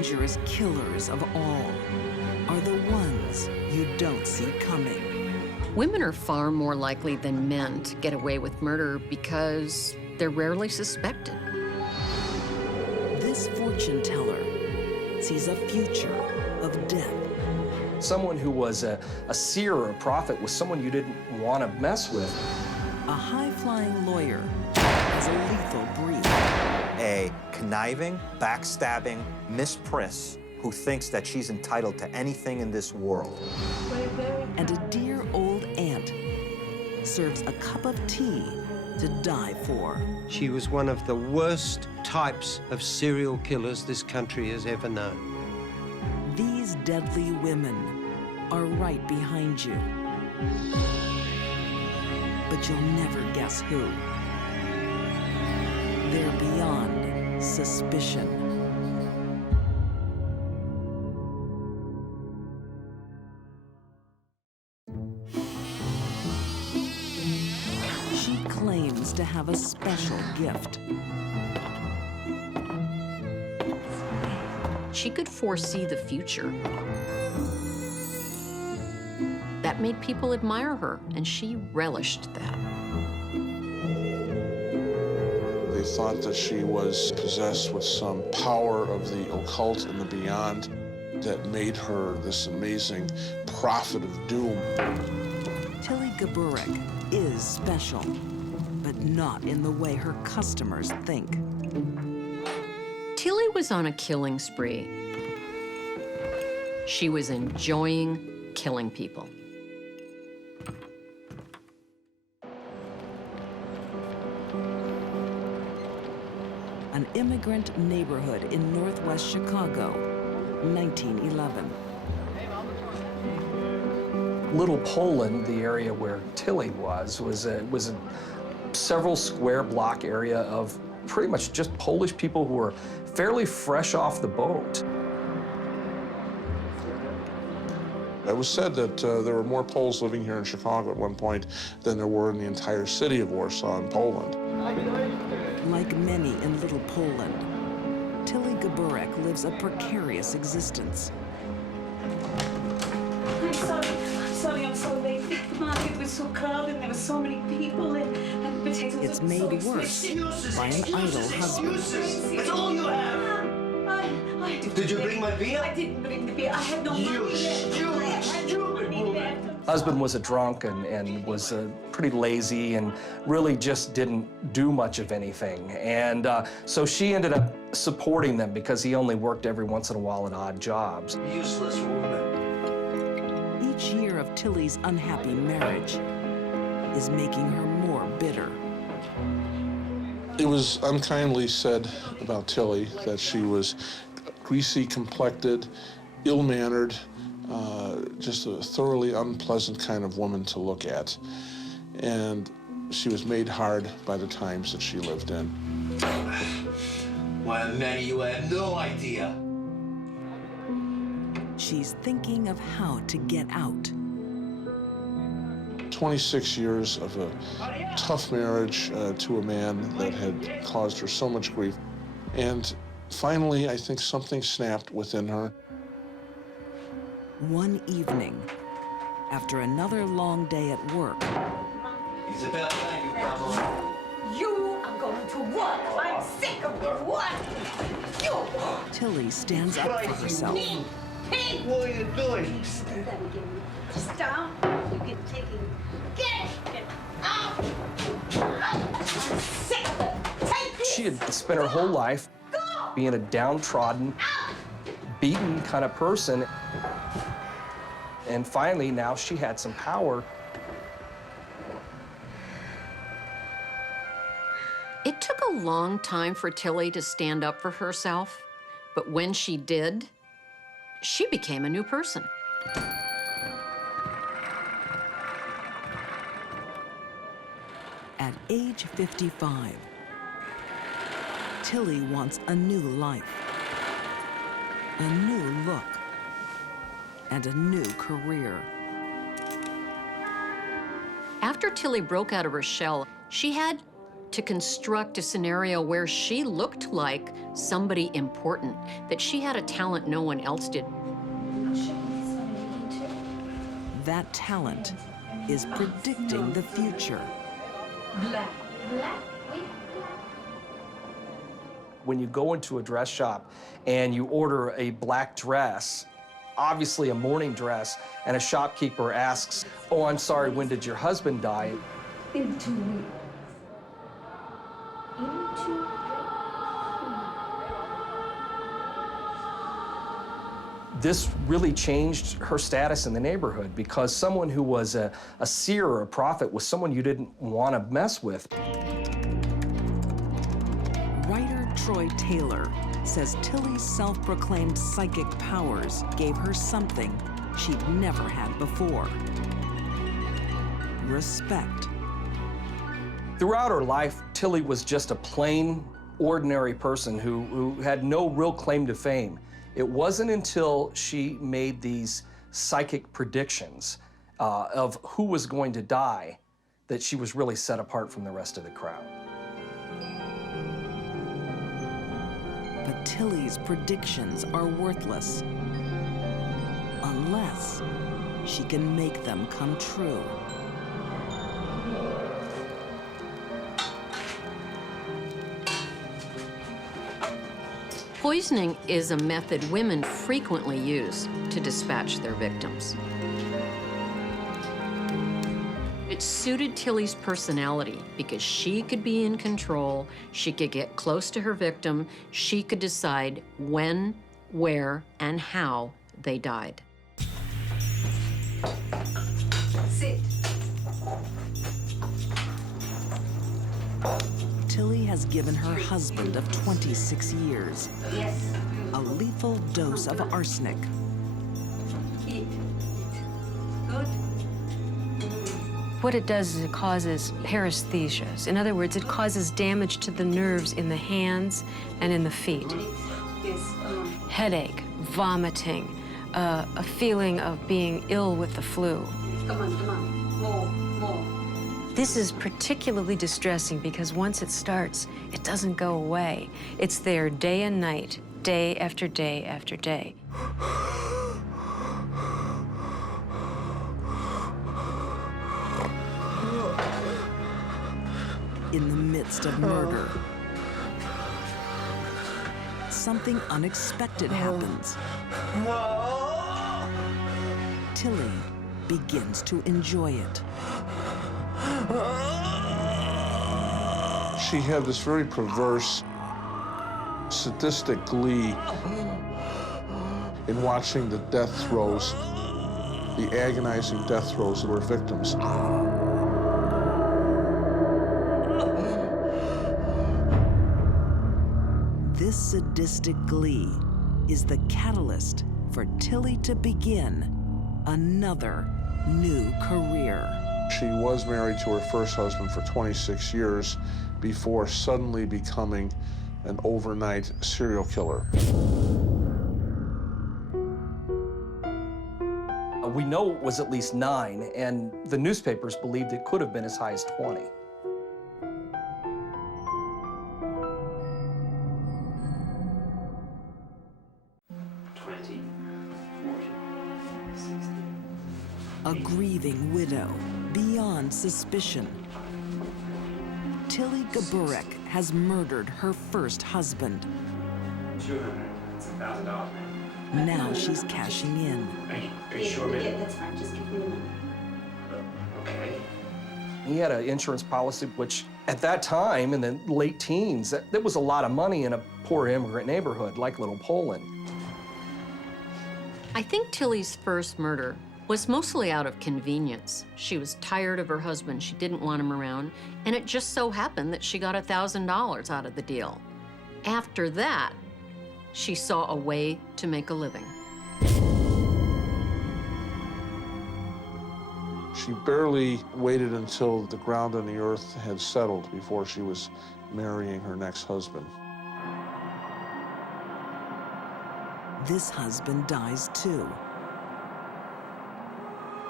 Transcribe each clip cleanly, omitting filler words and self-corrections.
dangerous killers of all are the ones you don't see coming. Women are far more likely than men to get away with murder because they're rarely suspected. This fortune teller sees a future of death. Someone who was a seer or a prophet was someone you didn't want to mess with. A high-flying lawyer has a lethal brief. A conniving, backstabbing Miss Priss who thinks that she's entitled to anything in this world. And a dear old aunt serves a cup of tea to die for. She was one of the worst types of serial killers this country has ever known. These deadly women are right behind you. But you'll never guess who. They're beyond suspicion. She claims to have a special gift. She could foresee the future. That made people admire her, and she relished that. They thought that she was possessed with some power of the occult and the beyond that made her this amazing prophet of doom. Tilly Gaburek is special, but not in the way her customers think. Tilly was on a killing spree. She was enjoying killing people. An immigrant neighborhood in Northwest Chicago, 1911. Little Poland, the area where Tilly was a several square block area of pretty much just Polish people who were fairly fresh off the boat. It was said that there were more Poles living here in Chicago at one point than there were in the entire city of Warsaw in Poland. Like many in Little Poland, Tilly Gaburek lives a precarious existence. I'm sorry, I'm so late. The market was so crowded and there were so many people and the potatoes It's were so made worse expensive. by an idle husband. That's all you have. Did you bring my beer? I didn't bring the beer. I had no money left. I had no money left. Husband was a drunk and was pretty lazy and really just didn't do much of anything. And so she ended up supporting them because he only worked every once in a while at odd jobs. Useless woman. Each year of Tilly's unhappy marriage is making her more bitter. It was unkindly said about Tilly that she was greasy complected, ill-mannered, just a thoroughly unpleasant kind of woman to look at. And she was made hard by the times that she lived in. Why, many you have no idea. She's thinking of how to get out. 26 years of a tough marriage to a man that had caused her so much grief. And finally, I think something snapped within her. One evening, after another long day at work, It's about time you come on. You are going to work. I'm sick of your work. You. Tilly stands up for herself. Pig. What are you doing? Sit down. You get taken. Get out. I'm sick of it. Take this. She had spent her whole life being a downtrodden, beaten kind of person. And finally, now she had some power. It took a long time for Tilly to stand up for herself, but when she did, she became a new person. At age 55, Tilly wants a new life, a new look, and a new career. After Tilly broke out of her shell, she had to construct a scenario where she looked like somebody important, that she had a talent no one else did. That talent is predicting the future. When you go into a dress shop and you order a black dress, obviously a morning dress, and a shopkeeper asks, "Oh, I'm sorry, when did your husband die?" In 2 weeks. This really changed her status in the neighborhood because someone who was a seer or a prophet was someone you didn't want to mess with. Writer Troy Taylor says Tilly's self-proclaimed psychic powers gave her something she'd never had before: respect. Throughout her life, Tilly was just a plain, ordinary person who had no real claim to fame. It wasn't until she made these psychic predictions of who was going to die that she was really set apart from the rest of the crowd. But Tilly's predictions are worthless unless she can make them come true. Poisoning is a method women frequently use to dispatch their victims. It suited Tilly's personality because she could be in control, she could get close to her victim, she could decide when, where, and how they died. Sit. Tilly has given her husband of 26 years Yes. a lethal dose of arsenic. Eat. Good. What it does is it causes paresthesias. In other words, it causes damage to the nerves in the hands and in the feet. Yes. Headache, vomiting, a feeling of being ill with the flu. Come on. More. This is particularly distressing because once it starts, it doesn't go away. It's there day and night, day after day after day. In the midst of murder, something unexpected happens. Tilly begins to enjoy it. She had this very perverse, sadistic glee in watching the death throes, the agonizing death throes of her victims. This sadistic glee is the catalyst for Tilly to begin another new career. She was married to her first husband for 26 years before suddenly becoming an overnight serial killer. We know it was at least 9, and the newspapers believed it could have been as high as 20. A grieving widow beyond suspicion. Tilly Gaburek has murdered her first husband. $200,000. Now she's cashing in. Are you sure, man? Yeah, that's fine. Just give me the money. Okay. He had an insurance policy, which at that time, in the late teens, that was a lot of money in a poor immigrant neighborhood like Little Poland. I think Tilly's first murder was mostly out of convenience. She was tired of her husband, she didn't want him around, and it just so happened that she got $1,000 out of the deal. After that, she saw a way to make a living. She barely waited until the ground on the earth had settled before she was marrying her next husband. This husband dies too.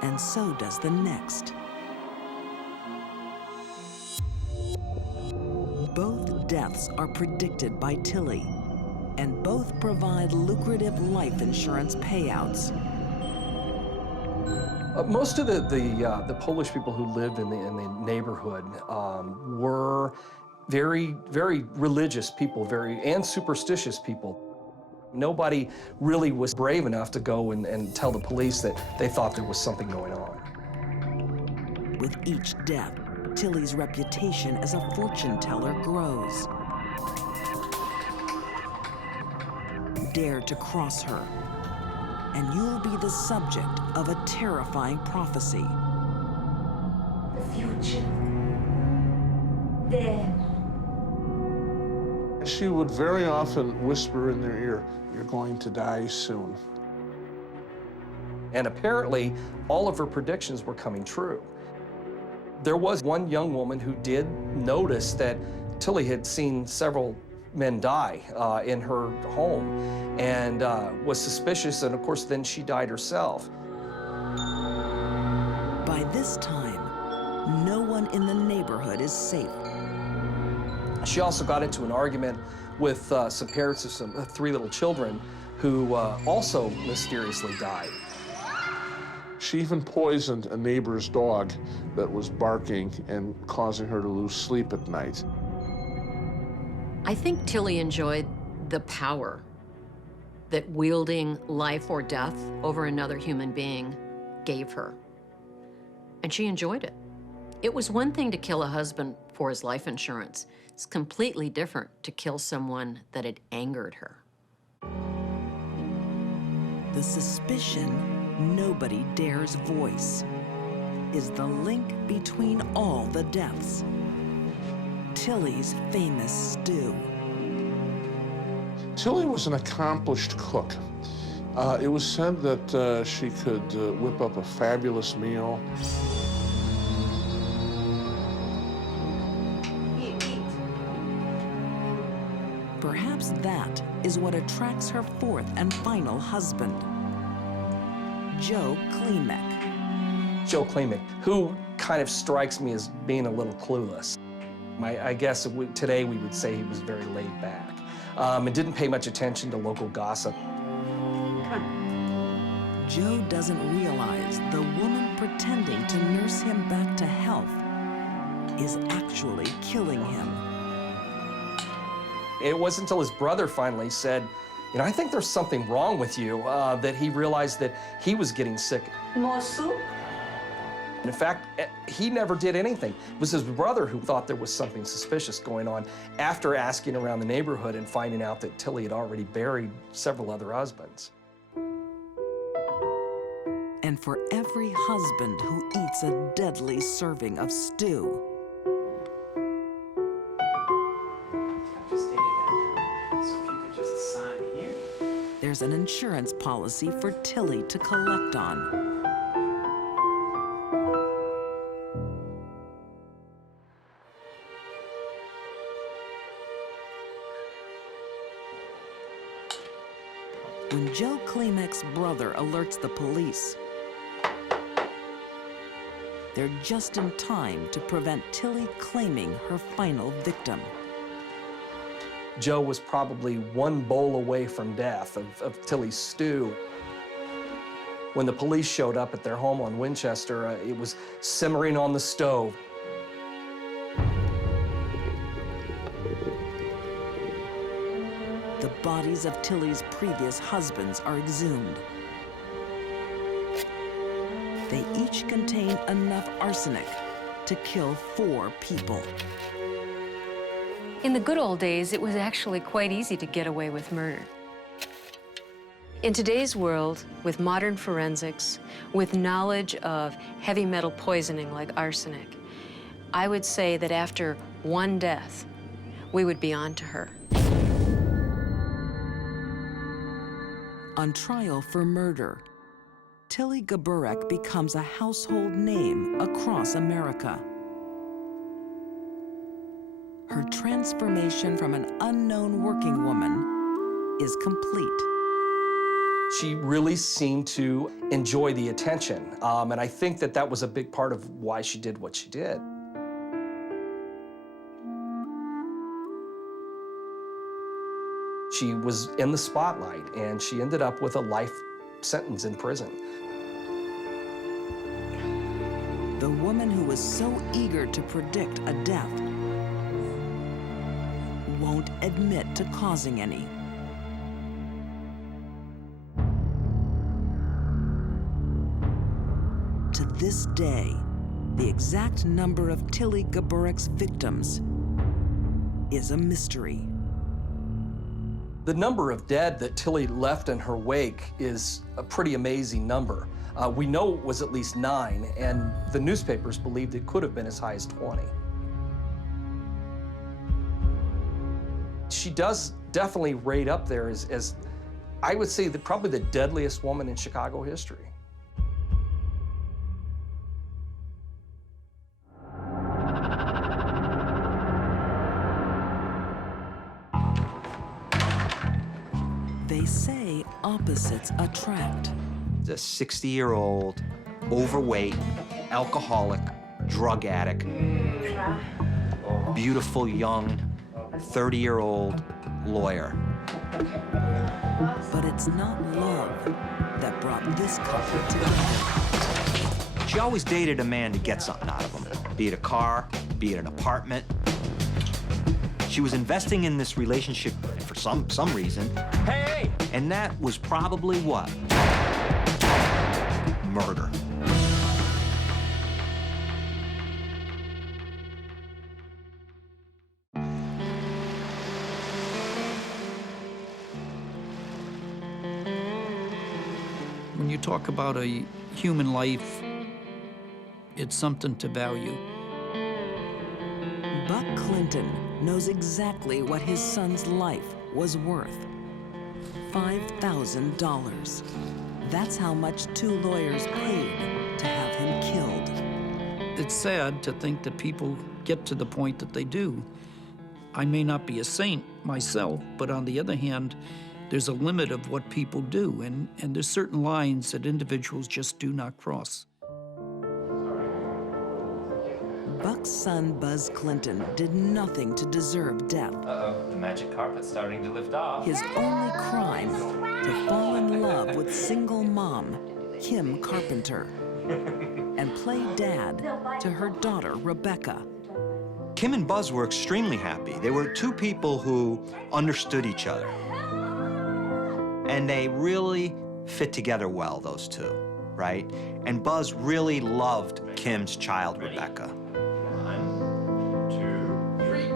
And so does the next. Both deaths are predicted by Tilly, and both provide lucrative life insurance payouts. Most of the Polish people who lived in the neighborhood were very religious people, and superstitious people. Nobody really was brave enough to go and tell the police that they thought there was something going on. With each death, Tilly's reputation as a fortune teller grows. Dare to cross her, and you'll be the subject of a terrifying prophecy. The future. There. She would very often whisper in their ear, "You're going to die soon." And apparently, all of her predictions were coming true. There was one young woman who did notice that Tilly had seen several men die in her home and was suspicious, and of course, then she died herself. By this time, no one in the neighborhood is safe. She also got into an argument with some parents of some 3 little children who also mysteriously died. She even poisoned a neighbor's dog that was barking and causing her to lose sleep at night. I think Tilly enjoyed the power that wielding life or death over another human being gave her. And she enjoyed it. It was one thing to kill a husband for his life insurance. It's completely different to kill someone that had angered her. The suspicion nobody dares voice is the link between all the deaths. Tilly's famous stew. Tilly was an accomplished cook. It was said that she could whip up a fabulous meal. Perhaps that is what attracts her fourth and final husband, Joe Klimek. Joe Klimek, who kind of strikes me as being a little clueless. I guess today we would say he was very laid back and didn't pay much attention to local gossip. Joe doesn't realize the woman pretending to nurse him back to health is actually killing him. It wasn't until his brother finally said, I think there's something wrong with you, that he realized that he was getting sick. More soup? In fact, he never did anything. It was his brother who thought there was something suspicious going on after asking around the neighborhood and finding out that Tilly had already buried several other husbands. And for every husband who eats a deadly serving of stew, there's an insurance policy for Tilly to collect on. When Joe Klimek's brother alerts the police, they're just in time to prevent Tilly claiming her final victim. Joe was probably one bowl away from death of Tilly's stew. When the police showed up at their home on Winchester, it was simmering on the stove. The bodies of Tilly's previous husbands are exhumed. They each contain enough arsenic to kill 4 people. In the good old days, it was actually quite easy to get away with murder. In today's world, with modern forensics, with knowledge of heavy metal poisoning like arsenic, I would say that after one death, we would be on to her. On trial for murder, Tilly Gaburek becomes a household name across America. Her transformation from an unknown working woman is complete. She really seemed to enjoy the attention, and I think that that was a big part of why she did what she did. She was in the spotlight, and she ended up with a life sentence in prison. The woman who was so eager to predict a death won't admit to causing any. To this day, the exact number of Tilly Gaburik's victims is a mystery. The number of dead that Tilly left in her wake is a pretty amazing number. We know it was at least 9, and the newspapers believed it could have been as high as 20. She does definitely rate up there as I would say, probably the deadliest woman in Chicago history. They say opposites attract. A 60-year-old, overweight, alcoholic, drug addict, beautiful, young, 30-year-old lawyer. But it's not love that brought this couple together. She always dated a man to get something out of him, be it a car, be it an apartment. She was investing in this relationship for some reason. Hey! And that was probably what? Murder. When you talk about a human life, it's something to value. Buck Clinton knows exactly what his son's life was worth. $5,000. That's how much 2 lawyers paid to have him killed. It's sad to think that people get to the point that they do. I may not be a saint myself, but on the other hand, there's a limit of what people do, and there's certain lines that individuals just do not cross. Buck's son, Buzz Clinton, did nothing to deserve death. Uh-oh, the magic carpet's starting to lift off. His only crime, to fall in love with single mom, Kim Carpenter, and play dad to her daughter, Rebecca. Kim and Buzz were extremely happy. They were 2 people who understood each other. And they really fit together well, those 2, right? And Buzz really loved Kim's child, Rebecca. 1, 2, 3.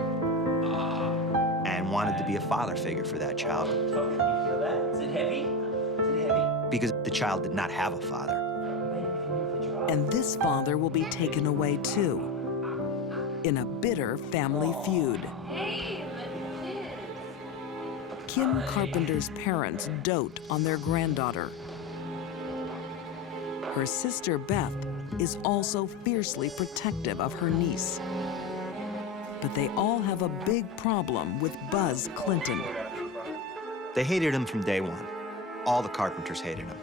And wanted to be a father figure for that child. You feel that? Is it heavy? Is it heavy? Because the child did not have a father. And this father will be taken away too, in a bitter family feud. Kim Carpenter's parents dote on their granddaughter. Her sister Beth is also fiercely protective of her niece. But they all have a big problem with Buzz Clinton. They hated him from day one. All the Carpenters hated him.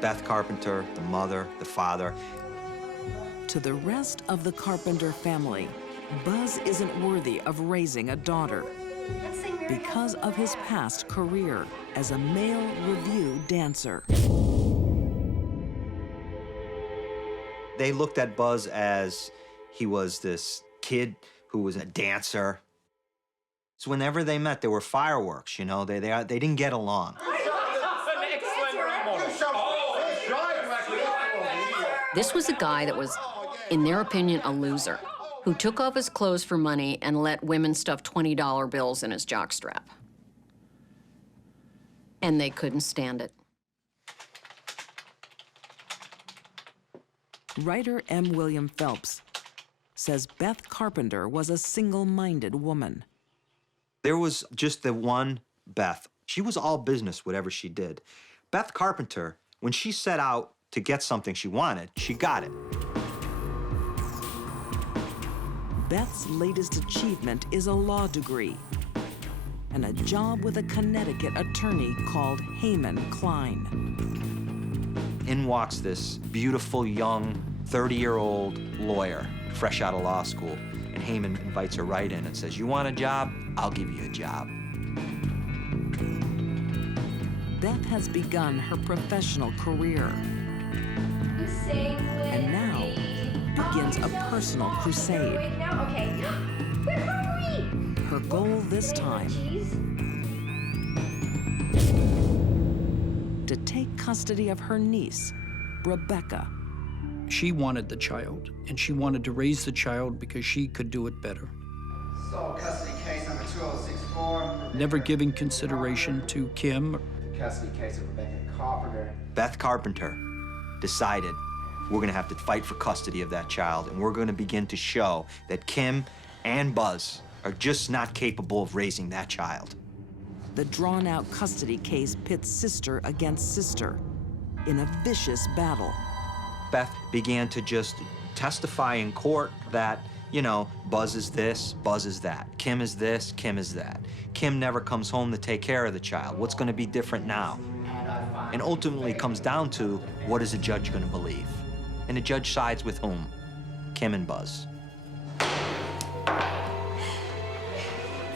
Beth Carpenter, the mother, the father. To the rest of the Carpenter family, Buzz isn't worthy of raising a daughter because of his past career as a male revue dancer. They looked at Buzz as he was this kid who was a dancer. So whenever they met, there were fireworks, you know, they didn't get along. This was a guy that was, in their opinion, a loser, who took off his clothes for money and let women stuff $20 bills in his jockstrap. And they couldn't stand it. Writer M. William Phelps says Beth Carpenter was a single-minded woman. There was just the one Beth. She was all business, whatever she did. Beth Carpenter, when she set out to get something she wanted, she got it. Beth's latest achievement is a law degree and a job with a Connecticut attorney called Heyman Klein. In walks this beautiful, young, 30-year-old lawyer, fresh out of law school. And Heyman invites her right in and says, "You want a job? I'll give you a job." Beth has begun her professional career. And now begins a personal crusade. Her goal this time, to take custody of her niece, Rebecca. She wanted the child, and she wanted to raise the child because she could do it better. Sole custody case number 2064. Never giving consideration to Kim. Custody case of Rebecca Carpenter. Beth Carpenter decided we're gonna have to fight for custody of that child, and we're gonna begin to show that Kim and Buzz are just not capable of raising that child. The drawn-out custody case pits sister against sister in a vicious battle. Beth began to just testify in court that, you know, Buzz is this, Buzz is that. Kim is this, Kim is that. Kim never comes home to take care of the child. What's gonna be different now? And ultimately comes down to, what is the judge gonna believe? And the judge sides with whom? Kim and Buzz.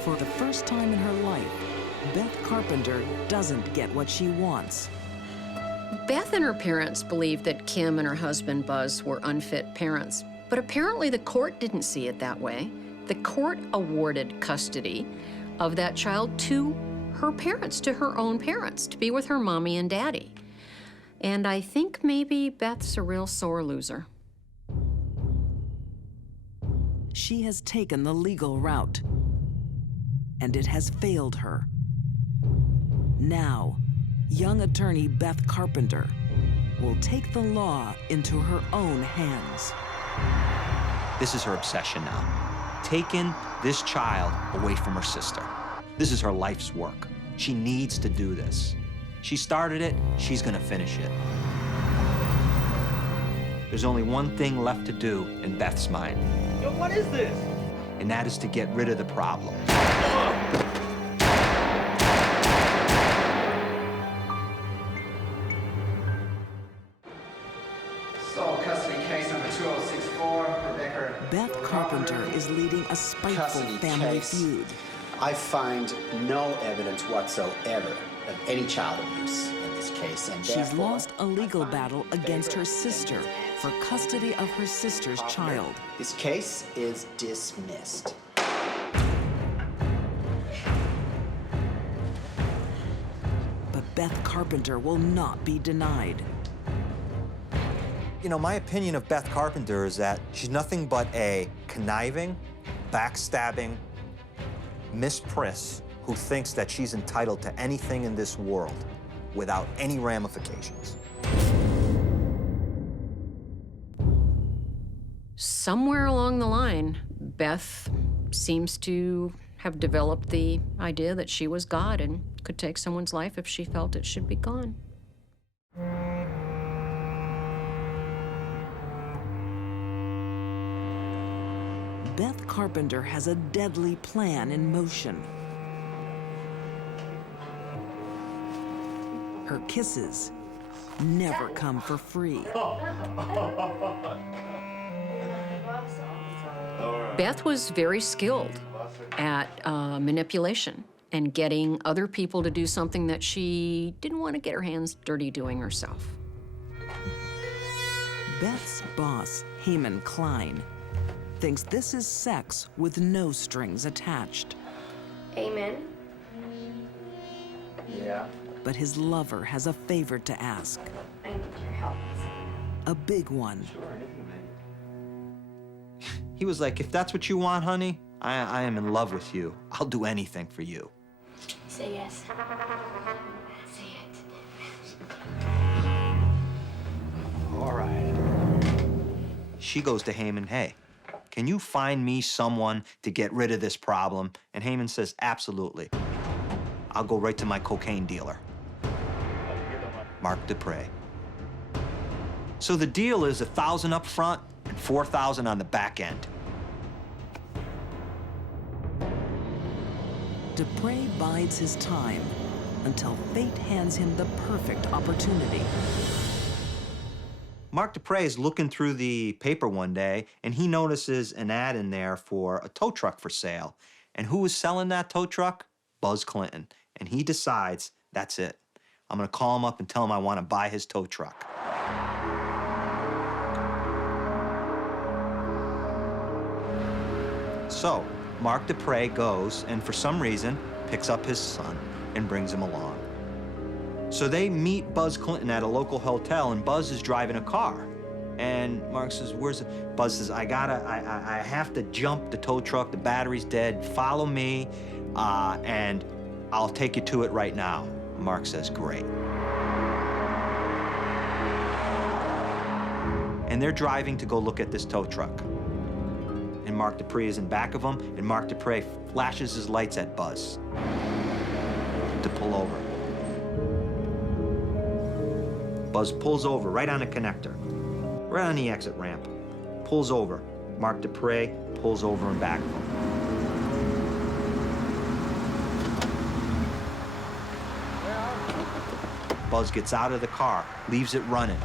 For the first time in her life, Beth Carpenter doesn't get what she wants. Beth and her parents believed that Kim and her husband, Buzz, were unfit parents. But apparently the court didn't see it that way. The court awarded custody of that child to her parents, to her own parents, to be with her mommy and daddy. And I think maybe Beth's a real sore loser. She has taken the legal route, and it has failed her. Now, young attorney Beth Carpenter will take the law into her own hands. This is her obsession now. Taking this child away from her sister. This is her life's work. She needs to do this. She started it, she's gonna finish it. There's only one thing left to do in Beth's mind. Yo, what is this? And that is to get rid of the problem. Sole custody case number 2064. Rebecca. Beth Carpenter is leading a spiteful Custody family case. feud. I find no evidence whatsoever of any child abuse in this case, and She's therefore, lost a legal I find battle in against favor her of sister defendant for custody of her sister's child. This case is dismissed. But Beth Carpenter will not be denied. You know, my opinion of Beth Carpenter is that she's nothing but a conniving, backstabbing Miss Priss who thinks that she's entitled to anything in this world without any ramifications. Somewhere along the line, Beth seems to have developed the idea that she was God and could take someone's life if she felt it should be gone. Beth Carpenter has a deadly plan in motion. Her kisses never come for free. Beth was very skilled at manipulation and getting other people to do something that she didn't want to get her hands dirty doing herself. Beth's boss, Heman Klein, thinks this is sex with no strings attached. Amen. Yeah. But his lover has a favor to ask. I need your help. A big one. He was like, if that's what you want, honey, I am in love with you. I'll do anything for you. Say yes. Say it. All right. She goes to Heyman, hey, can you find me someone to get rid of this problem? And Heyman says, absolutely. I'll go right to my cocaine dealer, Mark Dupre. So the deal is $1,000 up front and $4,000 on the back end. Dupre bides his time until fate hands him the perfect opportunity. Mark Dupre is looking through the paper one day, and he notices an ad in there for a tow truck for sale. And who was selling that tow truck? Buzz Clinton. And he decides, that's it. I'm gonna call him up and tell him I want to buy his tow truck. So, Mark Dupre goes and for some reason picks up his son and brings him along. So they meet Buzz Clinton at a local hotel, and Buzz is driving a car. And Mark says, where's it? Buzz says, I have to jump the tow truck, the battery's dead, follow me, and I'll take you to it right now. Mark says, great. And they're driving to go look at this tow truck. And Mark Dupre is in back of them, and Mark Dupre flashes his lights at Buzz to pull over. Buzz pulls over right on the connector, right on the exit ramp, pulls over. Mark Dupre pulls over in back of him. Buzz gets out of the car, leaves it running.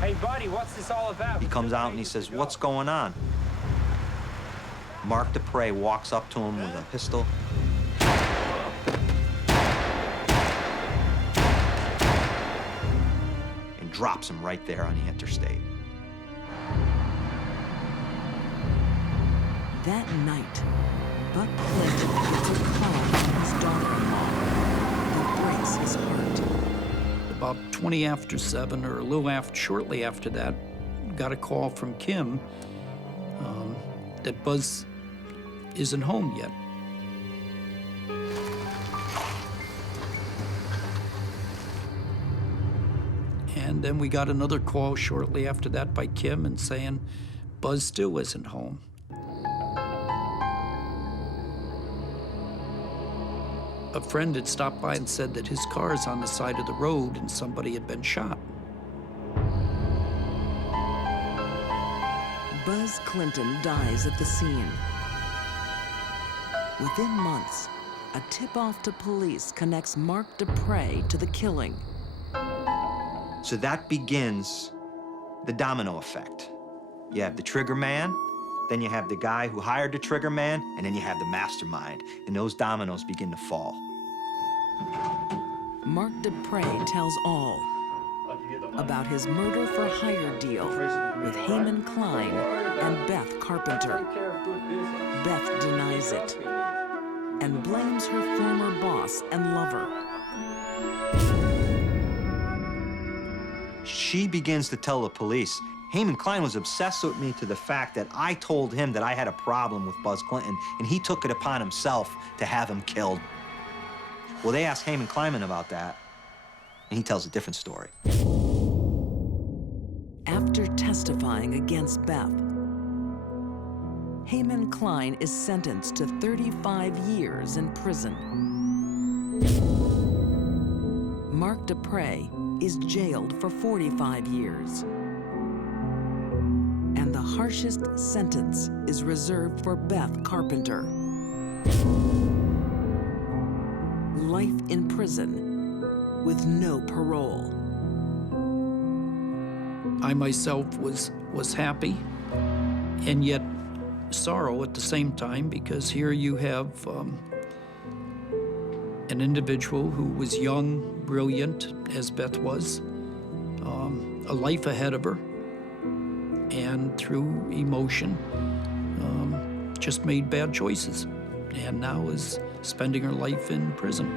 Hey, buddy, what's this all about? He comes out and he says, what's going on? Mark Dupre walks up to him with a pistol. And drops him right there on the interstate. That night, Buck Clinton gets a call from his daughter-in-law that breaks his heart. About 20 after 7, or a little after, shortly after that, got a call from Kim that Buzz isn't home yet. And then we got another call shortly after that by Kim and saying Buzz still isn't home. A friend had stopped by and said that his car is on the side of the road and somebody had been shot. Buzz Clinton dies at the scene. Within months, a tip-off to police connects Mark Dupre to the killing. So that begins the domino effect. You have the trigger man, then you have the guy who hired the trigger man, and then you have the mastermind, and those dominoes begin to fall. Mark Dupre tells all about his murder-for-hire deal with Haman Klein and Beth Carpenter. Beth denies it and blames her former boss and lover. She begins to tell the police, Haman Klein was obsessed with me to the fact that I told him that I had a problem with Buzz Clinton, and he took it upon himself to have him killed. Well, they asked Haman Kleinman about that, and he tells a different story. After testifying against Beth, Haman Klein is sentenced to 35 years in prison. Mark Dupre is jailed for 45 years. And the harshest sentence is reserved for Beth Carpenter. Life in prison with no parole. I myself was happy and yet sorrow at the same time, because here you have an individual who was young, brilliant, as Beth was, a life ahead of her, and through emotion, just made bad choices, and now is spending her life in prison.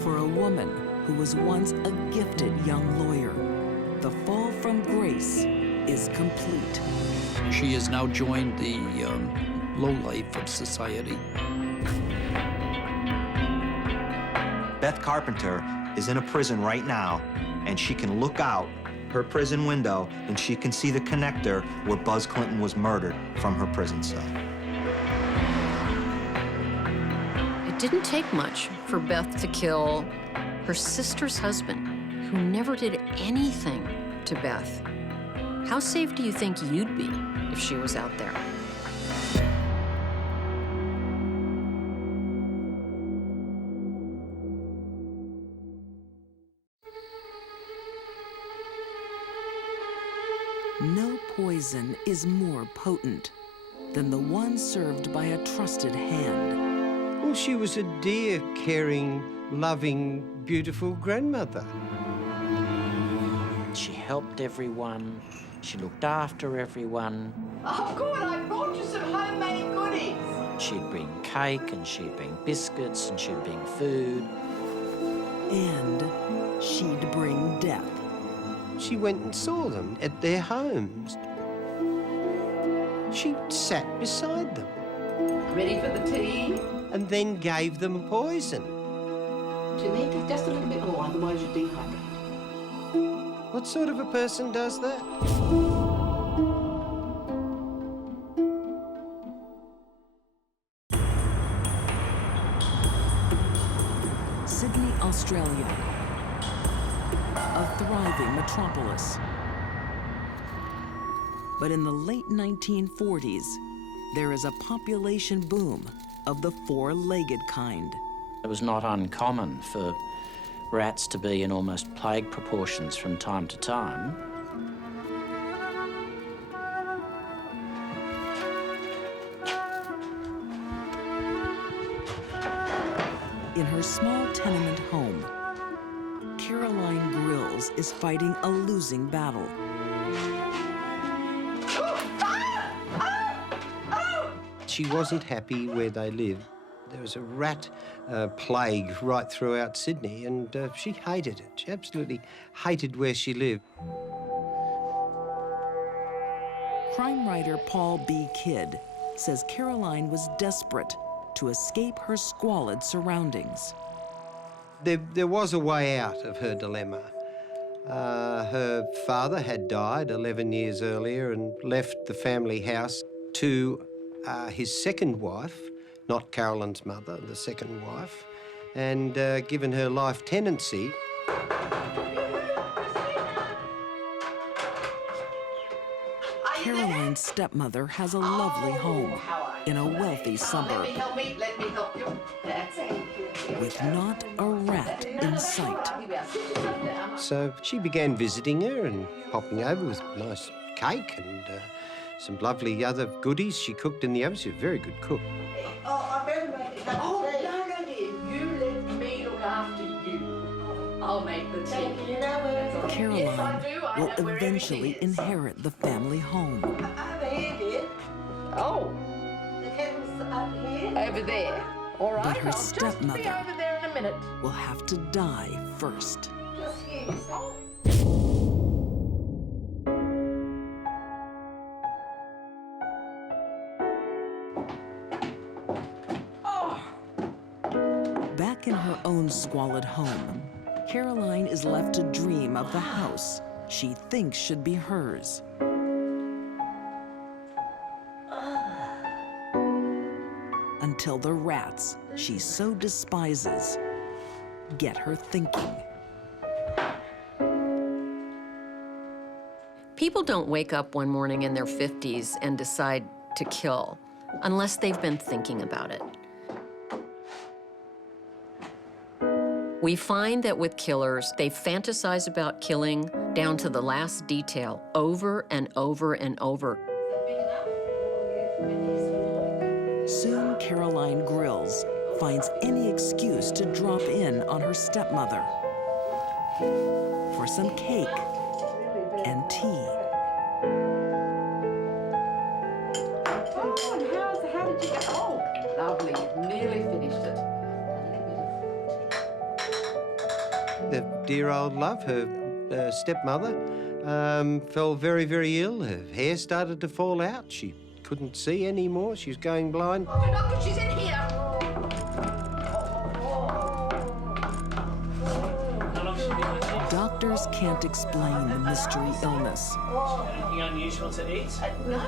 For a woman who was once a gifted young lawyer, the fall from grace is complete. She has now joined the lowlife of society. Beth Carpenter is in a prison right now, and she can look out her prison window and she can see the connector where Buzz Clinton was murdered from her prison cell. It didn't take much for Beth to kill her sister's husband, who never did anything to Beth. How safe do you think you'd be if she was out there? No poison is more potent than the one served by a trusted hand. Well, she was a dear, caring, loving, beautiful grandmother. She helped everyone. She looked after everyone. Oh, good, I brought you some homemade goodies. She'd bring cake, and she'd bring biscuits, and she'd bring food. And she'd bring death. She went and saw them at their homes. She sat beside them. Ready for the tea? And then gave them poison. You need just a little bit more, otherwise you dehydrate. What sort of a person does that? Sydney, Australia, a thriving metropolis. But in the late 1940s, there is a population boom of the four-legged kind. It was not uncommon for rats to be in almost plague proportions from time to time. In her small tenement home, Caroline Grills is fighting a losing battle. She wasn't happy where they lived. There was a rat plague right throughout Sydney, and she hated it. She absolutely hated where she lived. Crime writer Paul B. Kidd says Caroline was desperate to escape her squalid surroundings. There was a way out of her dilemma. Her father had died 11 years earlier and left the family house to his second wife, not Caroline's mother, the second wife, and given her life tenancy. Caroline's stepmother has a lovely home in a wealthy suburb Let me help you. That's it. with not a rat in sight. So she began visiting her and popping over with nice cake and some lovely other goodies she cooked in the oven. She was a very good cook. Oh, no, dear. You let me look after you. I'll make the tea. Caroline will eventually inherit the family home. Over here, dear. Oh. The kettle's up here. Over there. All right. But her I'll just be stepmother over there in a minute. will have to die first. Just here. Oh. Back in her own squalid home, Caroline is left to dream of the house she thinks should be hers. Until the rats she so despises get her thinking. People don't wake up one morning in their 50s and decide to kill unless they've been thinking about it. We find that with killers, they fantasize about killing down to the last detail over and over and over. Soon, Caroline Grills finds any excuse to drop in on her stepmother for some cake and tea. Oh, and how did you get? Oh, lovely. You've nearly finished it. The dear old love, her stepmother, fell very, very ill. Her hair started to fall out. She couldn't see anymore. She was going blind. Oh, doctor, she's in here. Doctors can't explain the mystery illness. Anything unusual to eat? No,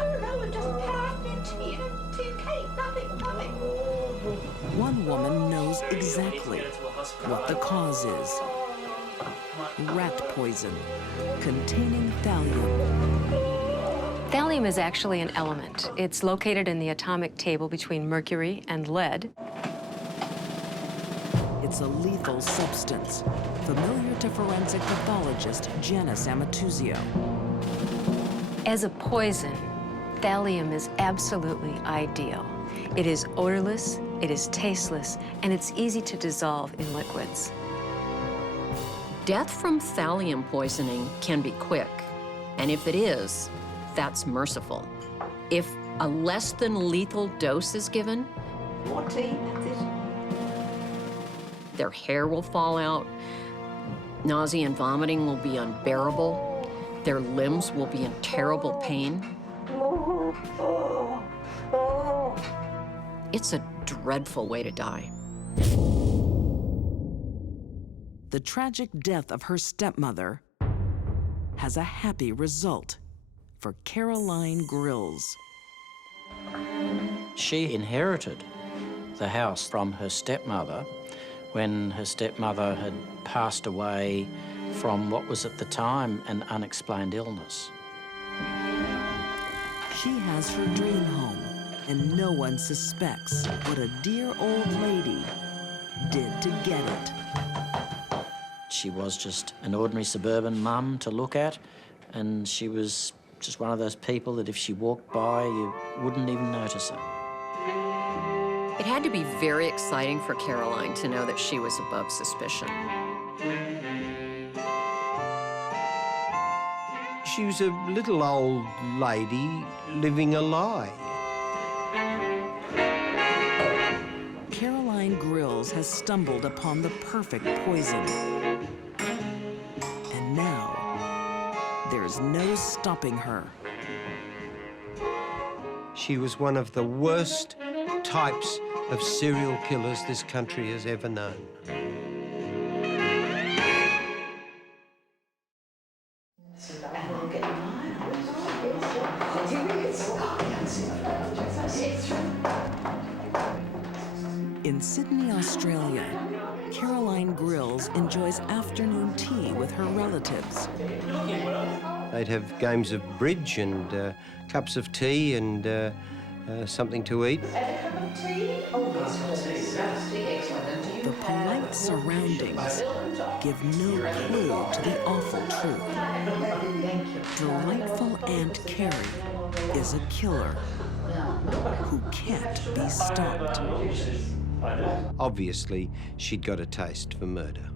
it doesn't have any tea and cake, nothing. One woman knows exactly what the cause is. Rat poison containing thallium. Thallium is actually an element. It's located in the atomic table between mercury and lead. It's a lethal substance, familiar to forensic pathologist Janice Amatuzio. As a poison, Thallium is absolutely ideal. It is odorless, it is tasteless, and it's easy to dissolve in liquids. Death from thallium poisoning can be quick, and if it is, that's merciful. If a less than lethal dose is given, More tea, that's it. their hair will fall out, nausea and vomiting will be unbearable, their limbs will be in terrible pain. It's a dreadful way to die. The tragic death of her stepmother has a happy result for Caroline Grills. She inherited the house from her stepmother when her stepmother had passed away from what was at the time an unexplained illness. She has her dream home, and no one suspects what a dear old lady did to get it. She was just an ordinary suburban mum to look at, and she was just one of those people that if she walked by, you wouldn't even notice her. It had to be very exciting for Caroline to know that she was above suspicion. She was a little old lady living a lie. Caroline Grills has stumbled upon the perfect poison. And now, there's no stopping her. She was one of the worst types of serial killers this country has ever known. In Sydney, Australia, Caroline Grills enjoys afternoon tea with her relatives. They'd have games of bridge and cups of tea and something to eat. The polite surroundings give no clue to the awful truth. Delightful Aunt Carrie is a killer who can't be stopped. Obviously, she'd got a taste for murder.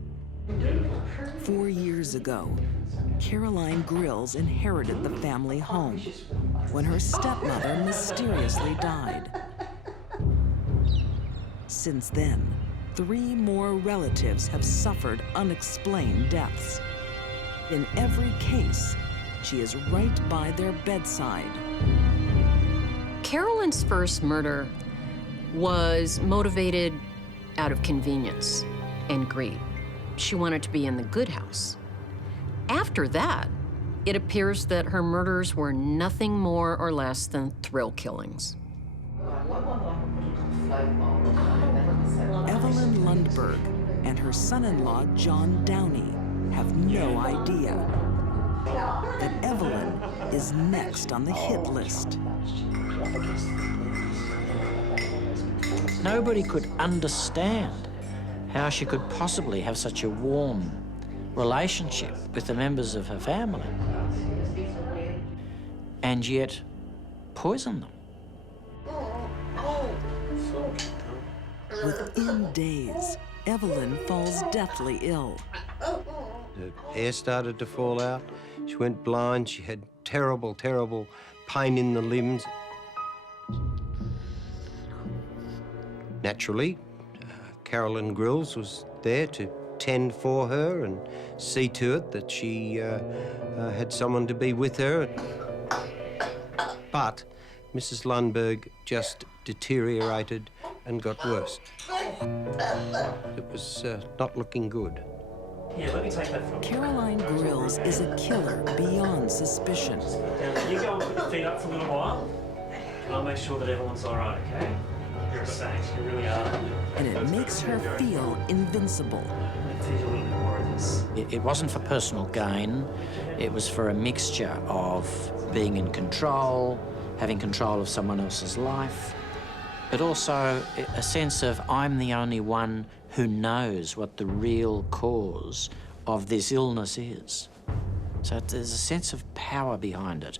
4 years ago, Caroline Grills inherited the family home when her stepmother mysteriously died. Since then, 3 more relatives have suffered unexplained deaths. In every case, she is right by their bedside. Carolyn's first murder was motivated out of convenience and greed. She wanted to be in the good house. After that, it appears that her murders were nothing more or less than thrill killings. Evelyn Lundberg and her son-in-law, John Downey, have no idea that Evelyn is next on the hit list. Nobody could understand how she could possibly have such a warm relationship with the members of her family and yet poison them. Within days, Evelyn falls deathly ill. Her hair started to fall out. She went blind. She had terrible, terrible pain in the limbs. Naturally, Caroline Grills was there to tend for her and see to it that she had someone to be with her. But Mrs. Lundberg just deteriorated and got worse. It was not looking good. Yeah, let me take that from you. Caroline Grills is a killer beyond suspicion. Now, you go and put your feet up for a little while, and I'll make sure that everyone's all right, okay? You're a saint, you really are. And it makes her feel invincible. Let's teach you a little bit more of this. It wasn't for personal gain. It was for a mixture of being in control, having control of someone else's life, but also a sense of I'm the only one who knows what the real cause of this illness is. So there's a sense of power behind it.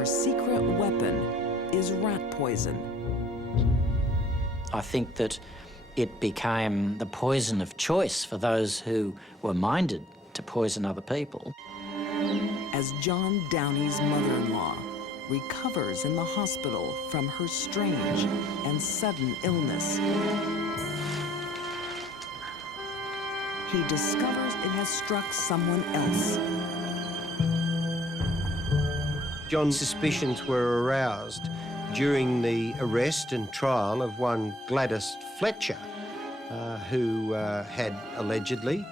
her secret weapon is rat poison. I think that it became the poison of choice for those who were minded to poison other people. As John Downey's mother-in-law recovers in the hospital from her strange and sudden illness, he discovers it has struck someone else. John's suspicions were aroused during the arrest and trial of one Gladys Fletcher, who had allegedly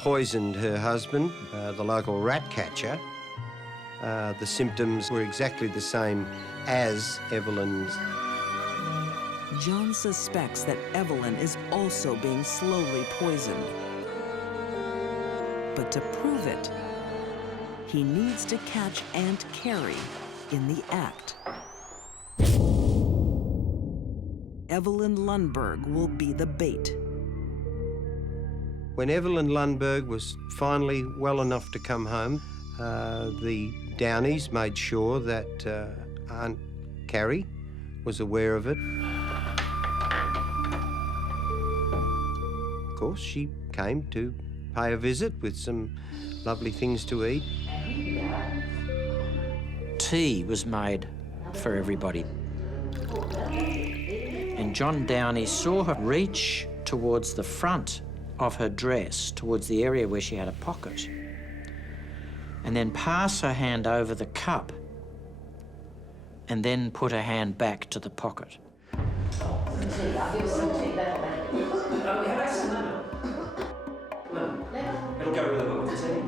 poisoned her husband, the local rat catcher. The symptoms were exactly the same as Evelyn's. John suspects that Evelyn is also being slowly poisoned. But to prove it, he needs to catch Aunt Carrie in the act. Evelyn Lundberg will be the bait. When Evelyn Lundberg was finally well enough to come home, the Downeys made sure that Aunt Carrie was aware of it. Of course, she came to pay a visit with some lovely things to eat. Tea was made for everybody. And John Downey saw her reach towards the front of her dress, towards the area where she had a pocket, and then pass her hand over the cup, and then put her hand back to the pocket. It'll go really well with the tea.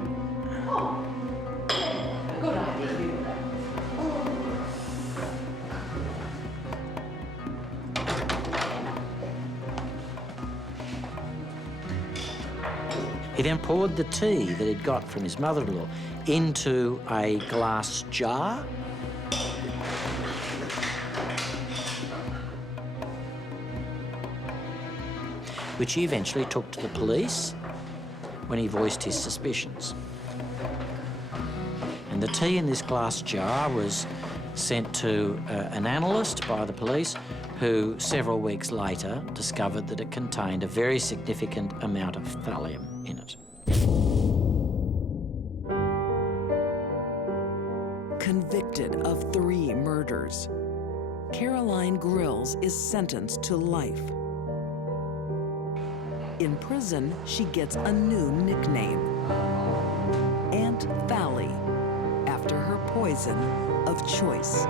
Good idea. He then poured the tea that he'd got from his mother-in-law into a glass jar. Which he eventually took to the police when he voiced his suspicions. And the tea in this glass jar was sent to an analyst by the police, who several weeks later discovered that it contained a very significant amount of thallium in it. Convicted of 3 murders, Caroline Grills is sentenced to life. In prison, she gets a new nickname, Aunt Thally, after her poison of choice.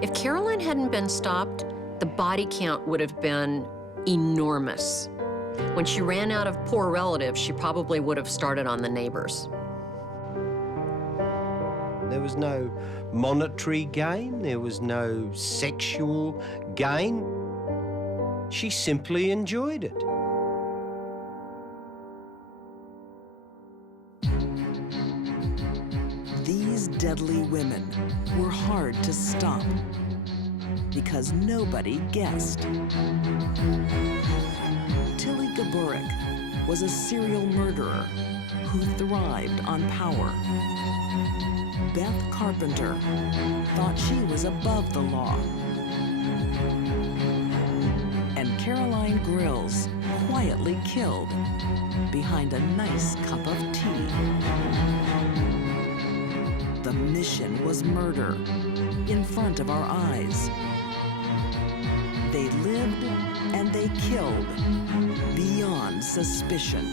If Caroline hadn't been stopped, the body count would have been enormous. When she ran out of poor relatives, she probably would have started on the neighbors. There was no monetary gain, there was no sexual gain. She simply enjoyed it. These deadly women were hard to stop because nobody guessed. Tilly Gaburik was a serial murderer who thrived on power. Beth Carpenter thought she was above the law. And Caroline Grills quietly killed behind a nice cup of tea. The mission was murder in front of our eyes. They lived and they killed beyond suspicion.